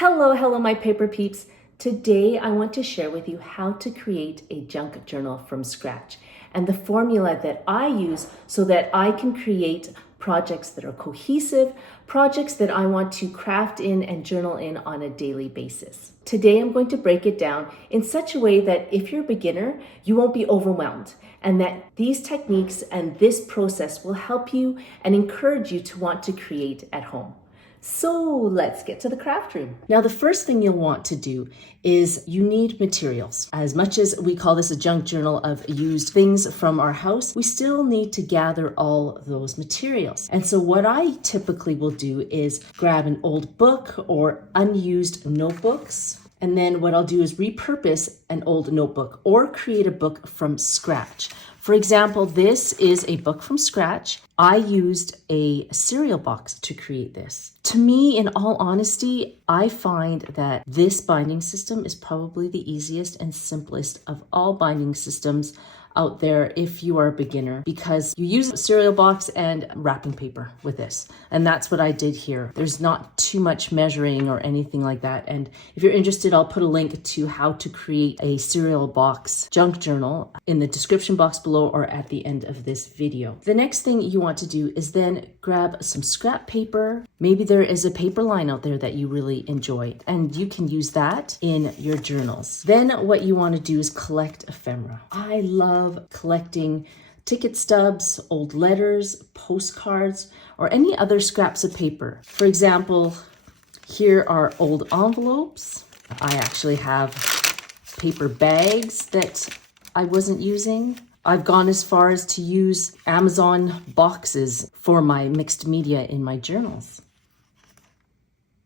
Hello my paper peeps. Today I want to share with you how to create a junk journal from scratch and the formula that I use so that I can create projects that are cohesive, projects that I want to craft in and journal in on a daily basis. Today I'm going to break it down in such a way that if you're a beginner, you won't be overwhelmed, and that these techniques and this process will help you and encourage you to want to create at home. So let's get to the craft room. Now, the first thing you'll want to do is you need materials. As much as we call this a junk journal of used things from our house, we still need to gather all those materials. And so what I typically will do is grab an old book or unused notebooks. And then what I'll do is repurpose an old notebook or create a book from scratch. For example, this is a book from scratch. I used a cereal box to create this. To me, in all honesty, I find that this binding system is probably the easiest and simplest of all binding systems out there if you are a beginner, because you use a cereal box and wrapping paper with this. And that's what I did here. There's not too much measuring or anything like that. And if you're interested, I'll put a link to how to create a cereal box junk journal in the description box below or at the end of this video. The next thing you want to do is then grab some scrap paper. Maybe there is a paper line out there that you really enjoy, and you can use that in your journals. Then what you want to do is collect ephemera. I love collecting ticket stubs, old letters, postcards, or any other scraps of paper. For example, here are old envelopes. I actually have paper bags that I wasn't using. I've gone as far as to use Amazon boxes for my mixed media in my journals.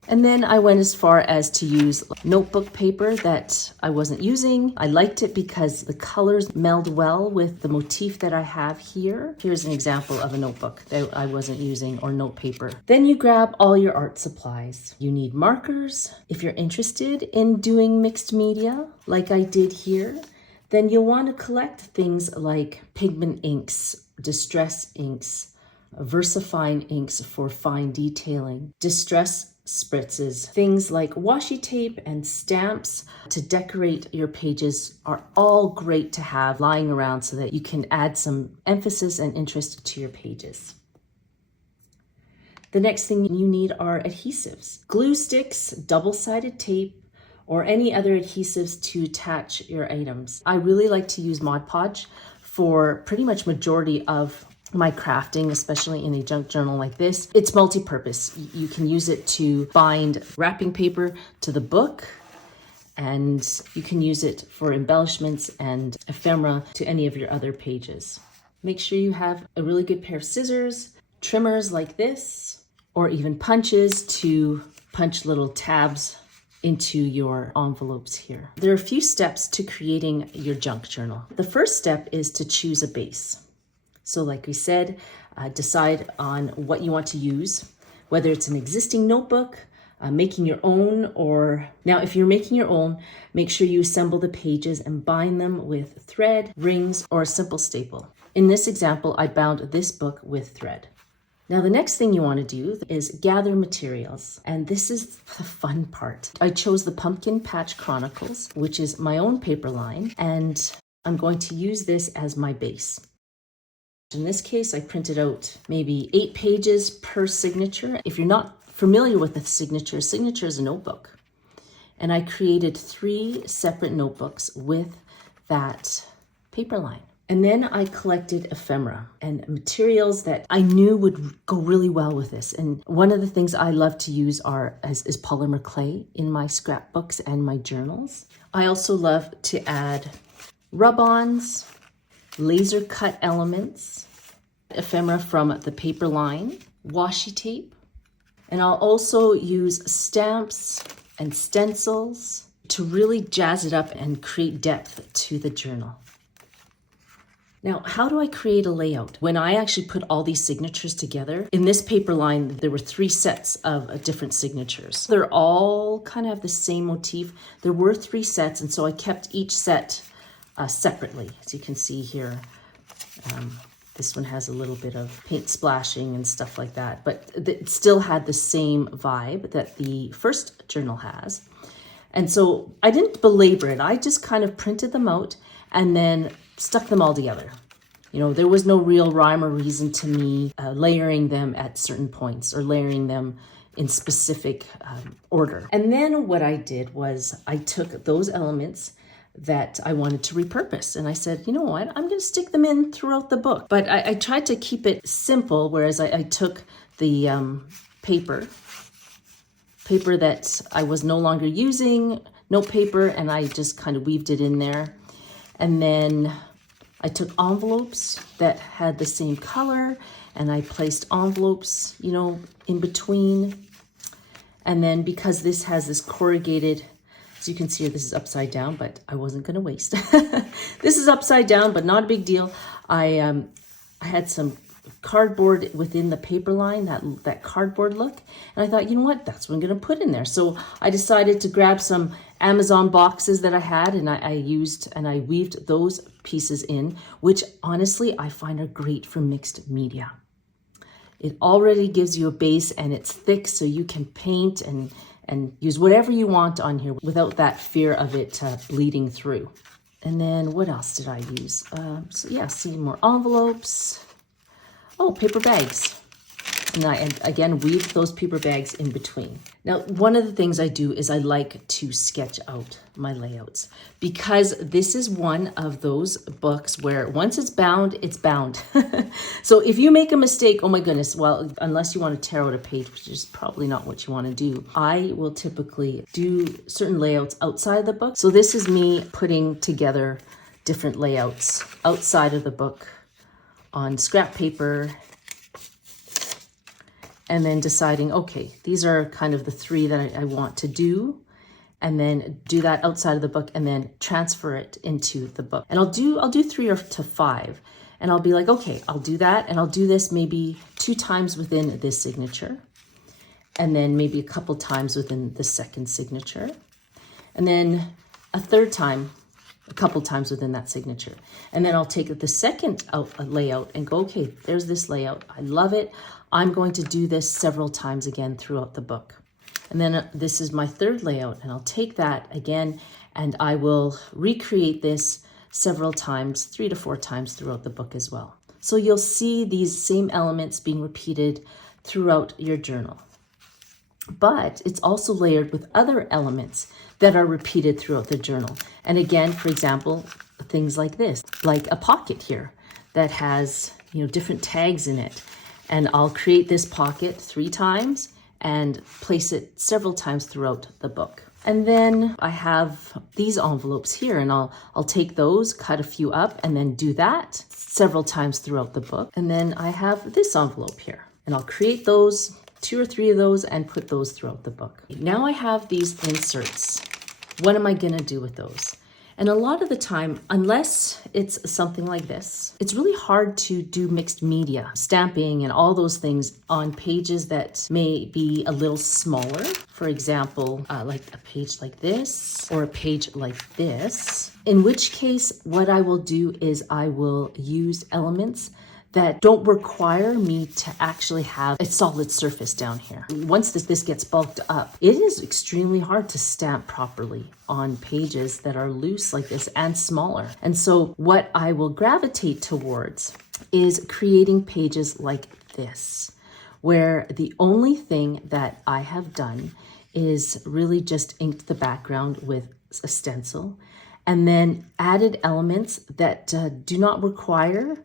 And then I went as far as to use notebook paper that I wasn't using. I liked it because the colors meld well with the motif that I have here. Here's an example of a notebook that I wasn't using, or note paper. Then you grab all your art supplies. You need markers. If you're interested in doing mixed media, like I did here, then you'll want to collect things like pigment inks, distress inks, VersaFine inks for fine detailing, distress spritzes, things like washi tape and stamps to decorate your pages are all great to have lying around so that you can add some emphasis and interest to your pages. The next thing you need are adhesives, glue sticks, double-sided tape, or any other adhesives to attach your items. I really like to use Mod Podge for pretty much majority of my crafting, especially in a junk journal like this. It's multi-purpose. You can use it to bind wrapping paper to the book, and you can use it for embellishments and ephemera to any of your other pages. Make sure you have a really good pair of scissors, trimmers like this, or even punches to punch little tabs into your envelopes here. There are a few steps to creating your junk journal. The first step is to choose a base. So like we said, decide on what you want to use, whether it's an existing notebook, making your own, or now if you're making your own, make sure you assemble the pages and bind them with thread, rings, or a simple staple. In this example, I bound this book with thread. Now the next thing you want to do is gather materials, and this is the fun part. I chose the Pumpkin Patch Chronicles, which is my own paper line, and I'm going to use this as my base. In this case, I printed out maybe 8 pages per signature. If you're not familiar with the signature is a notebook. And I created 3 separate notebooks with that paper line. And then I collected ephemera and materials that I knew would go really well with this. And one of the things I love to use is polymer clay in my scrapbooks and my journals. I also love to add rub-ons, laser cut elements, ephemera from the paper line, washi tape, and I'll also use stamps and stencils to really jazz it up and create depth to the journal. Now, how do I create a layout? When I actually put all these signatures together, in this paper line, there were 3 sets of different signatures. They're all kind of have the same motif. There were 3 sets, and so I kept each set separately, as you can see here. This one has a little bit of paint splashing and stuff like that, but it still had the same vibe that the first journal has. And so I didn't belabor it. I just kind of printed them out and then stuck them all together. You know, there was no real rhyme or reason to me layering them at certain points or layering them in specific order. And then what I did was I took those elements that I wanted to repurpose. And I said, you know what, I'm going to stick them in throughout the book. But I tried to keep it simple, whereas I took the paper that I was no longer using, note paper, and I just kind of weaved it in there. And then I took envelopes that had the same color, and I placed envelopes, you know, in between. And then because this has this corrugated, as you can see, this is upside down, but I wasn't going to waste. This is upside down, but not a big deal. I had some cardboard within the paper line, that cardboard look. And I thought, you know what, that's what I'm going to put in there. So I decided to grab some Amazon boxes that I had, and I weaved those pieces in, which honestly I find are great for mixed media. It already gives you a base and it's thick, so you can paint and use whatever you want on here without that fear of it bleeding through. And then what else did I use? So yeah, see more envelopes. Oh, paper bags. And I again weave those paper bags in between. Now, one of the things I do is I like to sketch out my layouts, because this is one of those books where once it's bound, it's bound. So if you make a mistake, oh my goodness, well, unless you want to tear out a page, which is probably not what you want to do, I will typically do certain layouts outside the book. So this is me putting together different layouts outside of the book on scrap paper, and then deciding, okay, these are kind of the three that I want to do, and then do that outside of the book and then transfer it into the book. And I'll do 3 or to 5, and I'll be like, okay, I'll do that, and I'll do this maybe 2 times within this signature, and then maybe a couple times within the second signature, and then a third time, a couple times within that signature. And then I'll take the second layout and go, okay, there's this layout. I love it. I'm going to do this several times again throughout the book. And then this is my third layout, and I'll take that again and I will recreate this several times, 3 to 4 times throughout the book as well. So you'll see these same elements being repeated throughout your journal. But it's also layered with other elements that are repeated throughout the journal. And again, for example, things like this, like a pocket here that has, you know, different tags in it. And I'll create this pocket 3 times and place it several times throughout the book. And then I have these envelopes here, and I'll take those, cut a few up, and then do that several times throughout the book. And then I have this envelope here, and I'll create those, 2 or 3 of those, and put those throughout the book. Now I have these inserts. What am I gonna do with those? And a lot of the time, unless it's something like this, it's really hard to do mixed media, stamping and all those things on pages that may be a little smaller. For example, like a page like this or a page like this, in which case what I will do is I will use elements that don't require me to actually have a solid surface down here. Once this gets bulked up, it is extremely hard to stamp properly on pages that are loose like this and smaller. And so what I will gravitate towards is creating pages like this, where the only thing that I have done is really just inked the background with a stencil and then added elements that do not require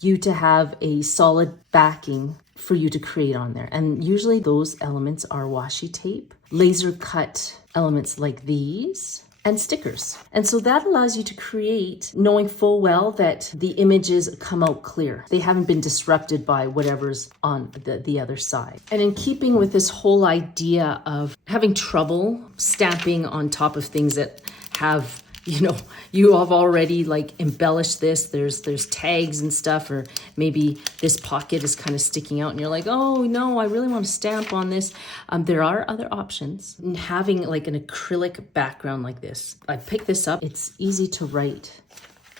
you to have a solid backing for you to create on there. And usually those elements are washi tape, laser cut elements like these, and stickers. And so that allows you to create knowing full well that the images come out clear. They haven't been disrupted by whatever's on the other side. And in keeping with this whole idea of having trouble stamping on top of things that have, you know, you have already like embellished this, there's tags and stuff, or maybe this pocket is kind of sticking out and you're like, oh no, I really want to stamp on this. There are other options. And having like an acrylic background like this, I picked this up. It's easy to write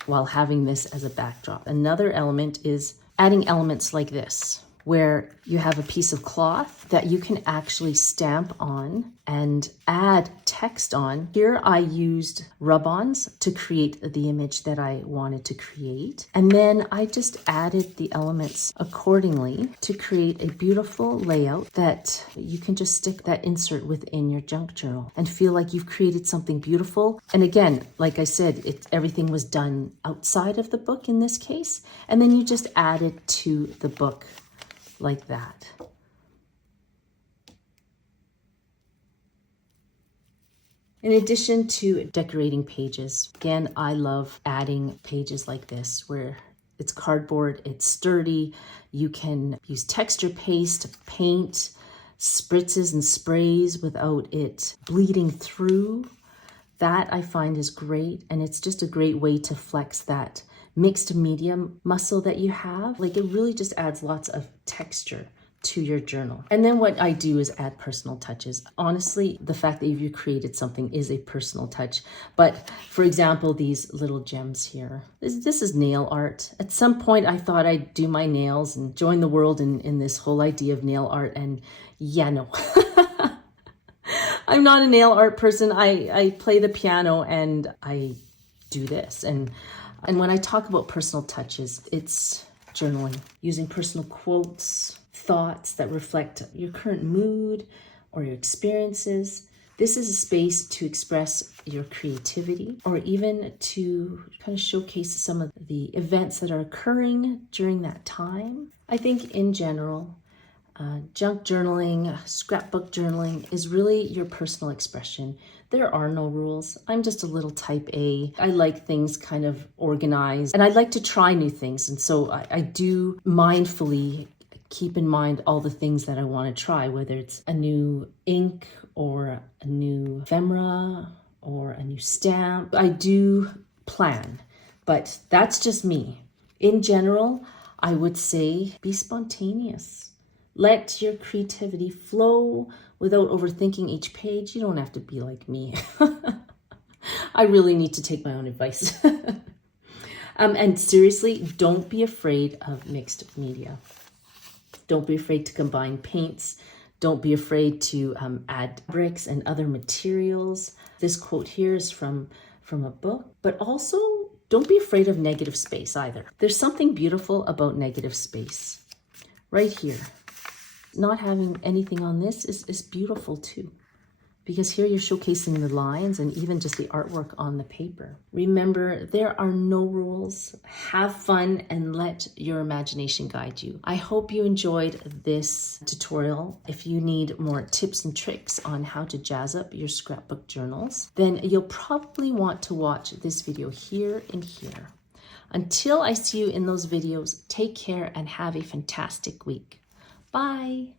while having this as a backdrop. Another element is adding elements like this, where you have a piece of cloth that you can actually stamp on and add text on. Here I used rub-ons to create the image that I wanted to create. And then I just added the elements accordingly to create a beautiful layout that you can just stick that insert within your junk journal and feel like you've created something beautiful. And again, like I said, everything was done outside of the book in this case. And then you just add it to the book like that. In addition to decorating pages, again, I love adding pages like this where it's cardboard, it's sturdy. You can use texture paste, paint, spritzes and sprays without it bleeding through. That I find is great, and it's just a great way to flex that mixed medium muscle that you have. Like, it really just adds lots of texture to your journal. And then what I do is add personal touches. Honestly, the fact that you've created something is a personal touch. But for example, these little gems here, this is nail art. At some point I thought I'd do my nails and join the world in this whole idea of nail art, and yeah, no. I'm not a nail art person. I play the piano and I do this. And when I talk about personal touches, it's journaling, using personal quotes, thoughts that reflect your current mood or your experiences. This is a space to express your creativity, or even to kind of showcase some of the events that are occurring during that time. I think in general, junk journaling, scrapbook journaling is really your personal expression. There are no rules. I'm just a little type A. I like things kind of organized, and I like to try new things. And so I do mindfully keep in mind all the things that I want to try, whether it's a new ink or a new ephemera or a new stamp. I do plan, but that's just me. In general, I would say be spontaneous. Let your creativity flow without overthinking each page. You don't have to be like me. I really need to take my own advice. And seriously, don't be afraid of mixed media. Don't be afraid to combine paints. Don't be afraid to add bricks and other materials. This quote here is from a book, but also don't be afraid of negative space either. There's something beautiful about negative space. Right here. Not having anything on this is beautiful too, because here you're showcasing the lines and even just the artwork on the paper. Remember, there are no rules. Have fun and let your imagination guide you. I hope you enjoyed this tutorial. If you need more tips and tricks on how to jazz up your scrapbook journals, then you'll probably want to watch this video here and here. Until I see you in those videos, take care and have a fantastic week. Bye.